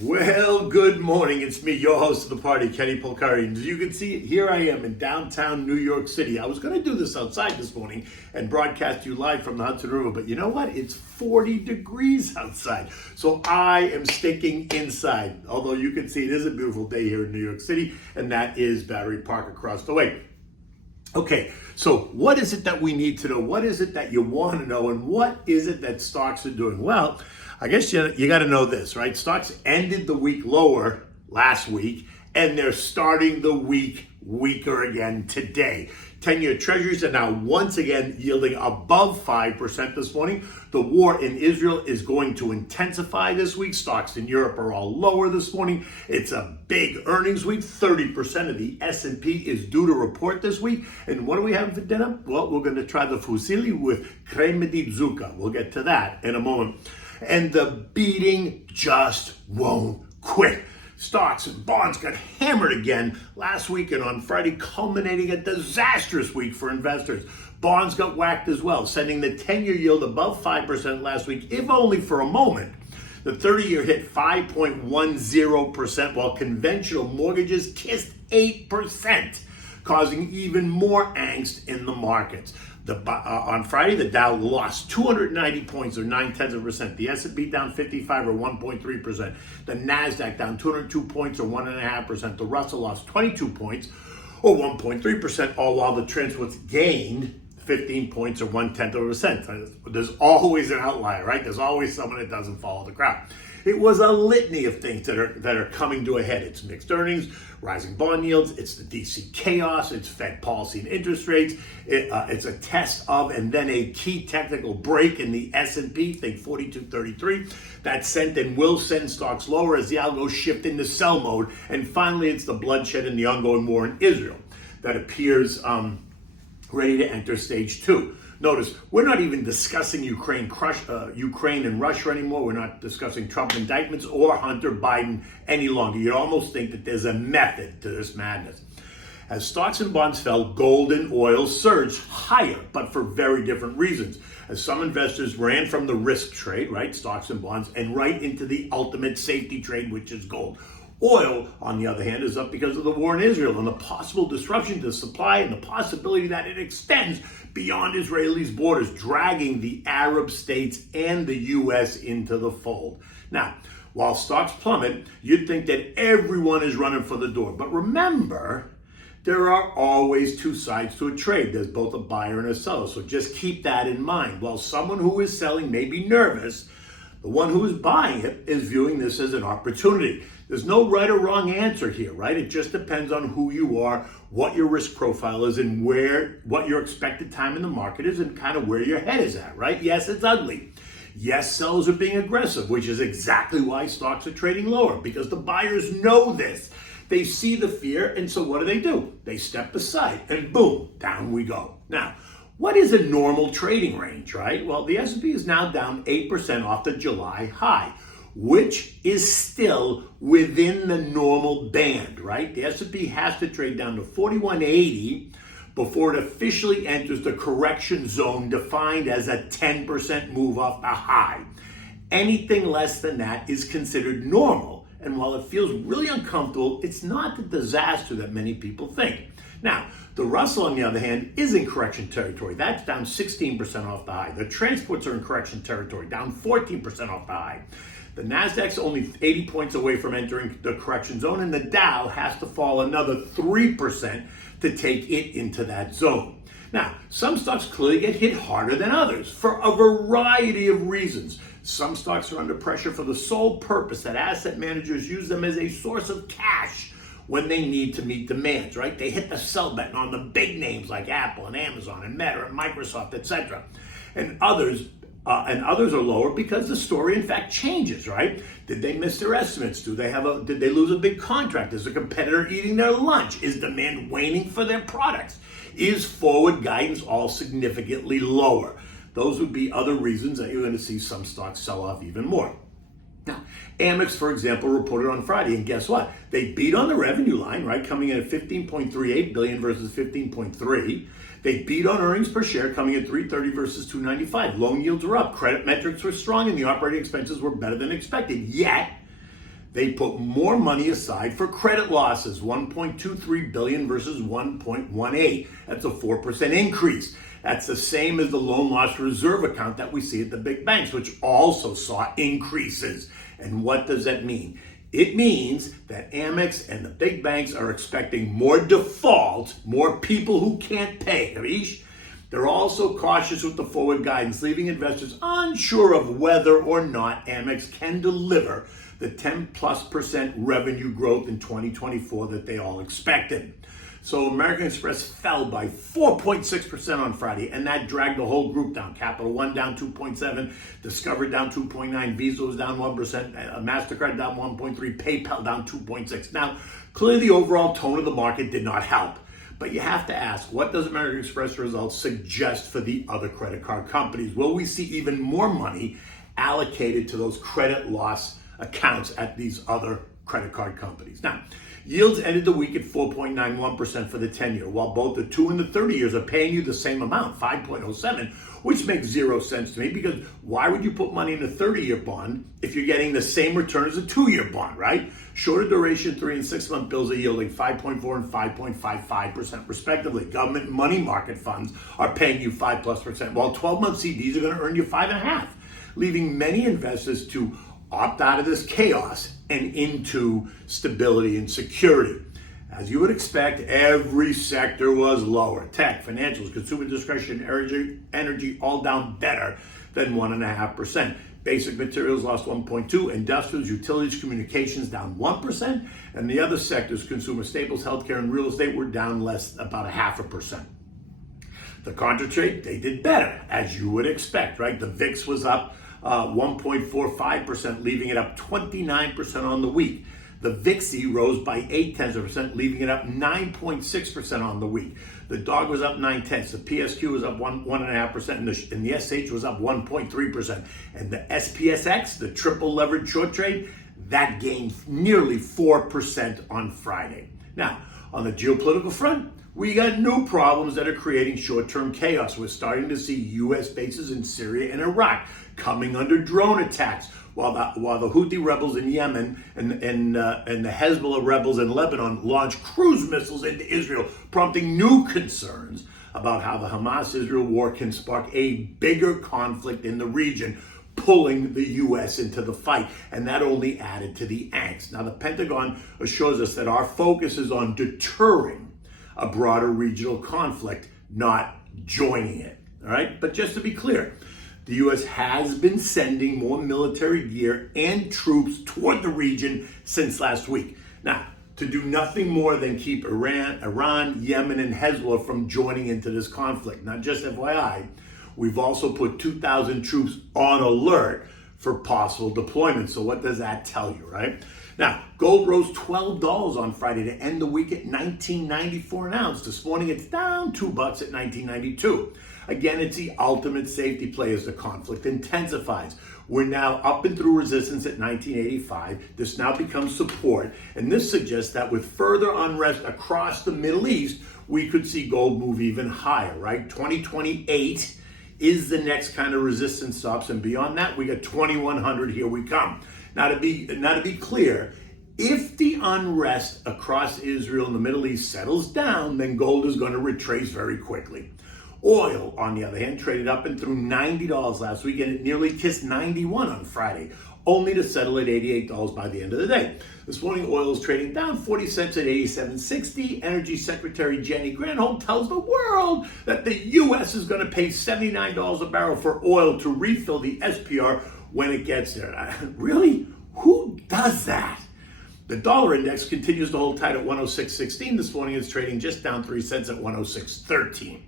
Well, good morning. It's me, your host of the party, Kenny Polcari. And as you can see, here I am in downtown New York City. I was going to do this outside this morning and broadcast you live from the Hudson River, but you know what? It's 40 degrees outside. So I am sticking inside. Although you can see it is a beautiful day here in New York City, and that is Battery Park across the way. Okay, so what is it that we need to know? What is it that you want to know? And what is it that stocks are doing? Well, I guess you got to know this, right? Stocks ended the week lower last week, and they're starting the week weaker again today. 10-year treasuries are now once again yielding above 5% this morning. The war in Israel is going to intensify this week. Stocks in Europe are all lower this morning. It's a big earnings week. 30% of the S&P is due to report this week. And what do we have for dinner? Well, we're going to try the Fusilli with crème de Zucca. We'll get to that in a moment. And the beating just won't quit. Stocks and bonds got hammered again last week and on Friday, culminating a disastrous week for investors. Bonds got whacked as well, sending the 10-year yield above 5% last week, if only for a moment. The 30-year hit 5.10%, while conventional mortgages kissed 8%, causing even more angst in the markets. On Friday, the Dow lost 290 points or 0.9%. The S&P down 55 or 1.3%. The Nasdaq down 202 points or 1.5%. The Russell lost 22 points or 1.3%, all while the transports gained 15 points or 0.1%. There's always an outlier, right? There's always someone that doesn't follow the crowd. It was a litany of things that are coming to a head. It's mixed earnings, rising bond yields, it's the DC chaos, it's Fed policy and interest rates, it's a test of and then a key technical break in the S&P, think 4233. That sent and will send stocks lower as the algos shift into sell mode. And finally, it's the bloodshed in the ongoing war in Israel that appears ready to enter stage 2. Notice, we're not even discussing Ukraine and Russia anymore. We're not discussing Trump indictments or Hunter Biden any longer. You'd almost think that there's a method to this madness. As stocks and bonds fell, gold and oil surged higher, but for very different reasons. As some investors ran from the risk trade, right, stocks and bonds, and right into the ultimate safety trade, which is gold. Oil, on the other hand, is up because of the war in Israel and the possible disruption to supply and the possibility that it extends beyond Israelis' borders, dragging the Arab states and the U.S. into the fold. Now, while stocks plummet, you'd think that everyone is running for the door. But remember, there are always two sides to a trade. There's both a buyer and a seller. So just keep that in mind. While someone who is selling may be nervous, the one who is buying it is viewing this as an opportunity. There's no right or wrong answer here, right? It just depends on who you are, what your risk profile is, and what your expected time in the market is, and kind of where your head is at, right? Yes, it's ugly. Yes, sellers are being aggressive, which is exactly why stocks are trading lower, because the buyers know this. They see the fear, and so what do? They step aside, and boom, down we go. Now, what is a normal trading range, right? Well, the S&P is now down 8% off the July high, which is still within the normal band, right? The S&P has to trade down to 4180 before it officially enters the correction zone defined as a 10% move off the high. Anything less than that is considered normal, and while it feels really uncomfortable, it's not the disaster that many people think. Now, the Russell, on the other hand, is in correction territory. That's down 16% off the high. The transports are in correction territory, down 14% off the high. The Nasdaq's only 80 points away from entering the correction zone, and the Dow has to fall another 3% to take it into that zone. Now, some stocks clearly get hit harder than others for a variety of reasons. Some stocks are under pressure for the sole purpose that asset managers use them as a source of cash when they need to meet demands, right? They hit the sell button on the big names like Apple and Amazon and Meta and Microsoft, etc. And others are lower because the story, in fact, changes, right? Did they miss their estimates? Did they lose a big contract? Is a competitor eating their lunch? Is demand waning for their products? Is forward guidance all significantly lower? Those would be other reasons that you're going to see some stocks sell off even more. Now, Amex, for example, reported on Friday, and guess what? They beat on the revenue line, right? Coming in at $15.38 billion versus $15.3. They beat on earnings per share, coming at $3.30 versus $2.95. Loan yields were up, credit metrics were strong, and the operating expenses were better than expected. Yet, they put more money aside for credit losses, $1.23 billion versus $1.18. That's a 4% increase. That's the same as the loan loss reserve account that we see at the big banks, which also saw increases. And what does that mean? It means that Amex and the big banks are expecting more defaults, more people who can't pay. They're also cautious with the forward guidance, leaving investors unsure of whether or not Amex can deliver the 10+% revenue growth in 2024 that they all expected. So American Express fell by 4.6% on Friday, and that dragged the whole group down. Capital One down 2.7%, Discover down 2.9%, Visa was down 1%, MasterCard down 1.3%, PayPal down 2.6%. Now, clearly the overall tone of the market did not help. But you have to ask, what does American Express results suggest for the other credit card companies? Will we see even more money allocated to those credit loss accounts at these other credit card companies? Now, yields ended the week at 4.91% for the 10-year, while both the 2 and the 30 years are paying you the same amount, 5.07, which makes zero sense to me, because why would you put money in a 30-year bond if you're getting the same return as a 2-year bond, right? Shorter duration 3 and 6 month bills are yielding 5.4 and 5.55% respectively. Government money market funds are paying you 5+%, while 12-month CDs are going to earn you 5.5%, leaving many investors to opt out of this chaos and into stability and security. As you would expect, every sector was lower. Tech, financials, consumer discretionary, energy, all down better than 1.5%. Basic materials lost 1.2%, industrials, utilities, communications down 1%, and the other sectors, consumer staples, healthcare, and real estate, were down less, about 0.5%. The contra trade, they did better, as you would expect, right? The VIX was up 1.45%, leaving it up 29% on the week. The VIXI rose by 0.8%, leaving it up 9.6% on the week. The DOG was up 0.9%. The PSQ was up 1.5%, and the SH was up 1.3%. And the SPSX, the triple leverage short trade, that gained nearly 4% on Friday. Now, on the geopolitical front, we got new problems that are creating short-term chaos. We're starting to see U.S. bases in Syria and Iraq coming under drone attacks, while the Houthi rebels in Yemen and the Hezbollah rebels in Lebanon launch cruise missiles into Israel, prompting new concerns about how the Hamas-Israel war can spark a bigger conflict in the region, pulling the U.S. into the fight. And that only added to the angst. Now, the Pentagon assures us that our focus is on deterring a broader regional conflict, not joining it. All right? But just to be clear, the U.S. has been sending more military gear and troops toward the region since last week. Now, to do nothing more than keep Iran, Yemen, and Hezbollah from joining into this conflict. Now, just FYI, we've also put 2,000 troops on alert for possible deployment. So what does that tell you, right? Now, gold rose $12 on Friday to end the week at $19.94 an ounce. This morning, it's down $2 at $19.92. Again, it's the ultimate safety play as the conflict intensifies. We're now up and through resistance at 1985. This now becomes support, and this suggests that with further unrest across the Middle East, we could see gold move even higher, right? 2028 is the next kind of resistance stops, and beyond that, we got 2100. Here we come. Now, to be clear, if the unrest across Israel and the Middle East settles down, then gold is going to retrace very quickly. Oil, on the other hand, traded up and through $90 last week, and it nearly kissed 91 on Friday, only to settle at $88 by the end of the day. This morning, oil is trading down 40 cents at 87.60. Energy Secretary Jenny Granholm tells the world that the U.S. is going to pay $79 a barrel for oil to refill the SPR when it gets there. Really? Who does that? The dollar index continues to hold tight at 106.16. This morning, it's trading just down 3 cents at 106.13.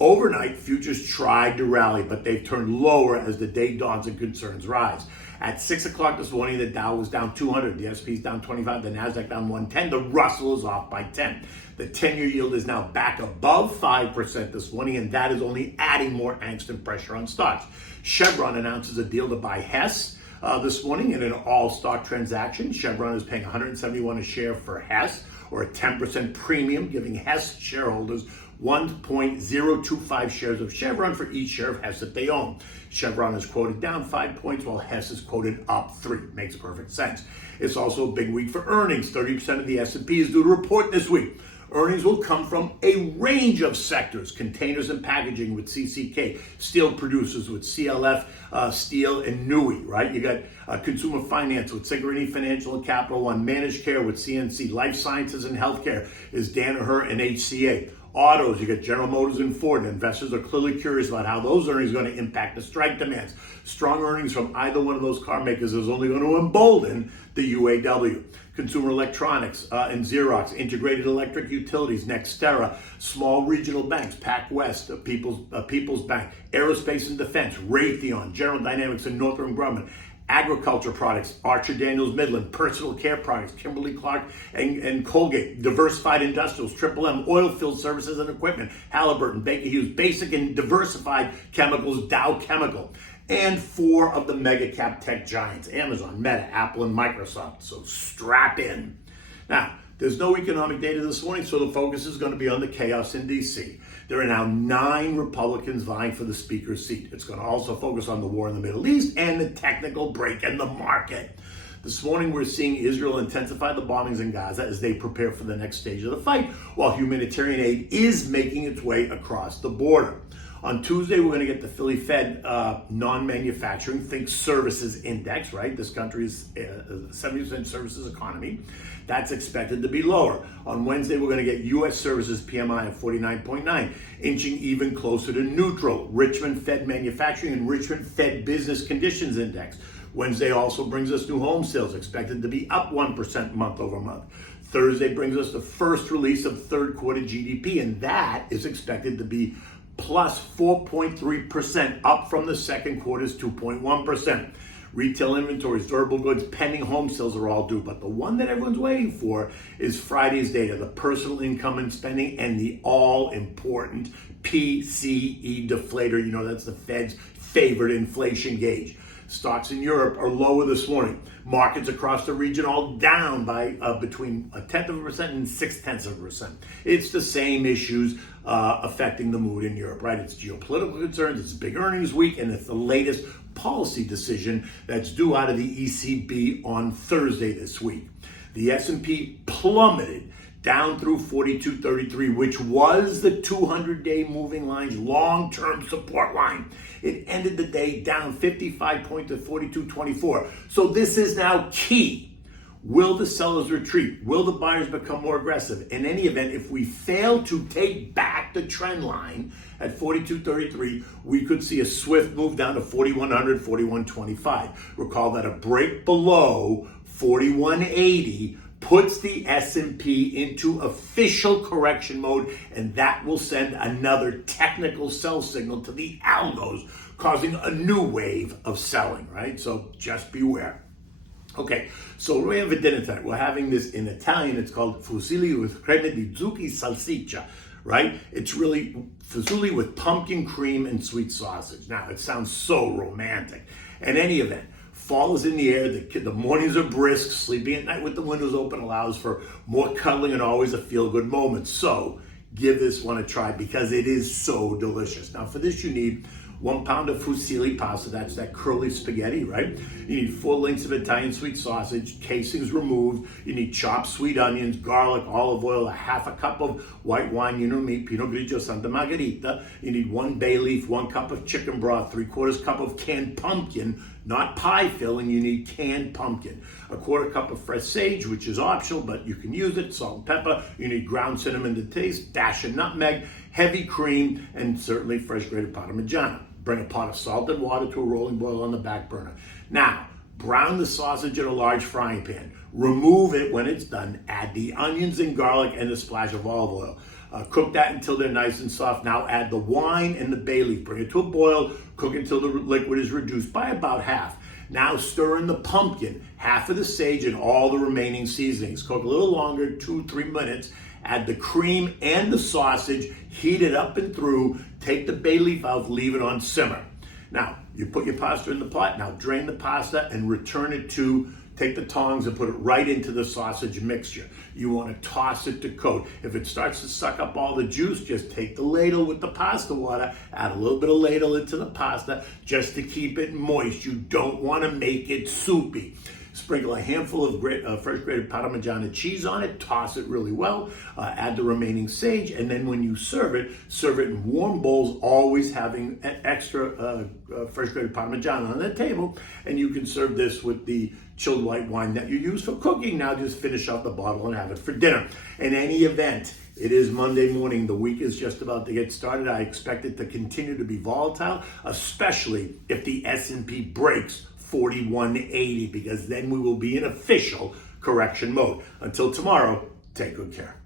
Overnight, futures tried to rally, but they've turned lower as the day dawns and concerns rise. At 6 o'clock this morning, the Dow was down 200, the S&P is down 25, the NASDAQ down 110, the Russell is off by 10. The 10-year yield is now back above 5% this morning, and that is only adding more angst and pressure on stocks. Chevron announces a deal to buy Hess this morning in an all-stock transaction. Chevron is paying $171 a share for Hess, or a 10% premium, giving Hess shareholders 1.025 shares of Chevron for each share of Hess that they own. Chevron is quoted down 5 points while Hess is quoted up 3. Makes perfect sense. It's also a big week for earnings. 30% of the S&P is due to report this week. Earnings will come from a range of sectors: containers and packaging with CCK, steel producers with CLF, Steel and Nui, right? You got consumer finance with Signorini Financial and Capital One, managed care with CNC, life sciences and healthcare is Danaher and HCA. Autos, you got General Motors and Ford. Investors are clearly curious about how those earnings are going to impact the strike demands. Strong earnings from either one of those car makers is only going to embolden the UAW. Consumer electronics and Xerox, integrated electric utilities, Nextera, small regional banks, PacWest, People's Bank, aerospace and defense, Raytheon, General Dynamics and Northrop Grumman, agriculture products, Archer Daniels Midland, personal care products, Kimberly-Clark and Colgate, diversified industrials, Triple M, oil field services and equipment, Halliburton, Baker Hughes, basic and diversified chemicals, Dow Chemical, and 4 of the mega cap tech giants, Amazon, Meta, Apple, and Microsoft. So strap in. Now, there's no economic data this morning, so the focus is going to be on the chaos in D.C. There are now 9 Republicans vying for the speaker's seat. It's going to also focus on the war in the Middle East and the technical break in the market. This morning, we're seeing Israel intensify the bombings in Gaza as they prepare for the next stage of the fight, while humanitarian aid is making its way across the border. On Tuesday, we're going to get the Philly Fed non-manufacturing, think services index, right? This country is a 70% services economy. That's expected to be lower. On Wednesday, we're going to get U.S. services PMI of 49.9, inching even closer to neutral. Richmond Fed manufacturing and Richmond Fed business conditions index. Wednesday also brings us new home sales, expected to be up 1% month over month. Thursday brings us the first release of third quarter GDP, and that is expected to be plus 4.3%, up from the second quarter's 2.1%. Retail inventories, durable goods, pending home sales are all due, but the one that everyone's waiting for is Friday's data, the personal income and spending, and the all-important PCE deflator. You know, that's the Fed's favorite inflation gauge. Stocks in Europe are lower this morning. Markets across the region all down by between 0.1% and 0.6%. It's the same issues affecting the mood in Europe, right? It's geopolitical concerns, it's a big earnings week, and it's the latest policy decision that's due out of the ECB on Thursday this week. The S&P plummeted down through 42.33, which was the 200-day moving line's long-term support line. It ended the day down 55 points at 42.24. So this is now key. Will the sellers retreat? Will the buyers become more aggressive? In any event, if we fail to take back the trend line at 42.33, we could see a swift move down to 4100, 4125. Recall that a break below 4180 puts the S&P into official correction mode, and that will send another technical sell signal to the algos, causing a new wave of selling, right? So just beware. Okay, so what do we have for dinner tonight? We're having this in Italian. It's called Fusilli with creme di zucca salsiccia, right? It's really fusilli with pumpkin cream and sweet sausage. Now, it sounds so romantic. In any event, fall is in the air, the mornings are brisk, sleeping at night with the windows open allows for more cuddling and always a feel-good moment. So give this one a try because it is so delicious. Now for this you need 1 pound of fusilli pasta, that's that curly spaghetti, right? You need 4 links of Italian sweet sausage, casings removed. You need chopped sweet onions, garlic, olive oil, a half a cup of white wine, you know me, Pinot Grigio Santa Margherita. You need 1 bay leaf, 1 cup of chicken broth, 3/4 cup of canned pumpkin, not pie filling, you need canned pumpkin. 1/4 cup of fresh sage, which is optional, but you can use it, salt and pepper. You need ground cinnamon to taste, dash of nutmeg, heavy cream, and certainly fresh grated Parmigiano. Bring a pot of salted water to a rolling boil on the back burner. Now, brown the sausage in a large frying pan. Remove it when it's done. Add the onions and garlic and a splash of olive oil. Cook that until they're nice and soft. Now add the wine and the bay leaf. Bring it to a boil. Cook until the liquid is reduced by about half. Now stir in the pumpkin, half of the sage, and all the remaining seasonings. Cook a little longer, 2-3 minutes. Add the cream and the sausage, heat it up and through, take the bay leaf out, leave it on simmer. Now, you put your pasta in the pot, now drain the pasta and return it to take the tongs and put it right into the sausage mixture. You want to toss it to coat. If it starts to suck up all the juice, just take the ladle with the pasta water, add a little bit of ladle into the pasta just to keep it moist. You don't want to make it soupy. Sprinkle a handful of fresh grated Parmigiana cheese on it, toss it really well, add the remaining sage, and then when you serve it in warm bowls, always having an extra fresh grated Parmigiana on the table, and you can serve this with the chilled white wine that you use for cooking. Now just finish out the bottle and have it for dinner. In any event, it is Monday morning. The week is just about to get started. I expect it to continue to be volatile, especially if the S&P breaks 4180, because then we will be in official correction mode. Until tomorrow, take good care.